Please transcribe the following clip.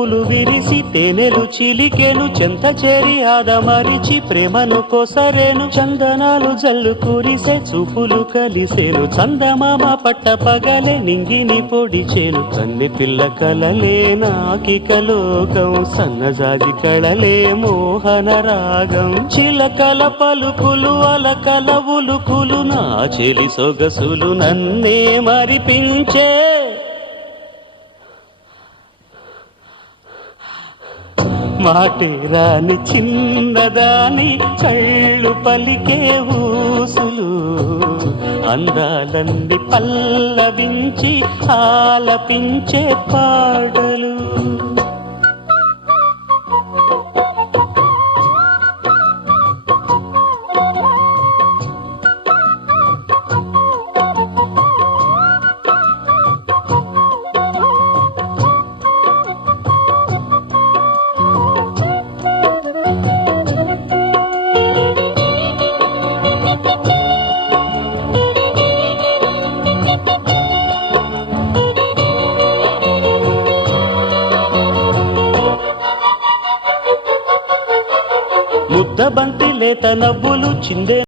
పువ్వులు విరిసి తేనెలు చిలికెను చెంత చేరి ఆదమరిచి ప్రేమను కోసరేను చందనాలు జల్లు కురిసే చూపులు కలిసేను చందమామ పట్ట పగలే నింగిని పొడిచేను కన్నె పిల్ల కలలే నాకిక లోకం సన్నజాజి కళలే మోహన రాగం చిలకల పలుకులు అలకల ఉలుకులు నా చెలి సొగసులు నన్నే మరిపించే మాటే రాని చిన్నదాని చళ్ళు పలికే ఊసులు అందాలన్నీ పల్లవించి ఆలపించే పాటలు ముద్దబంతి లేత నవ్వులు చిందే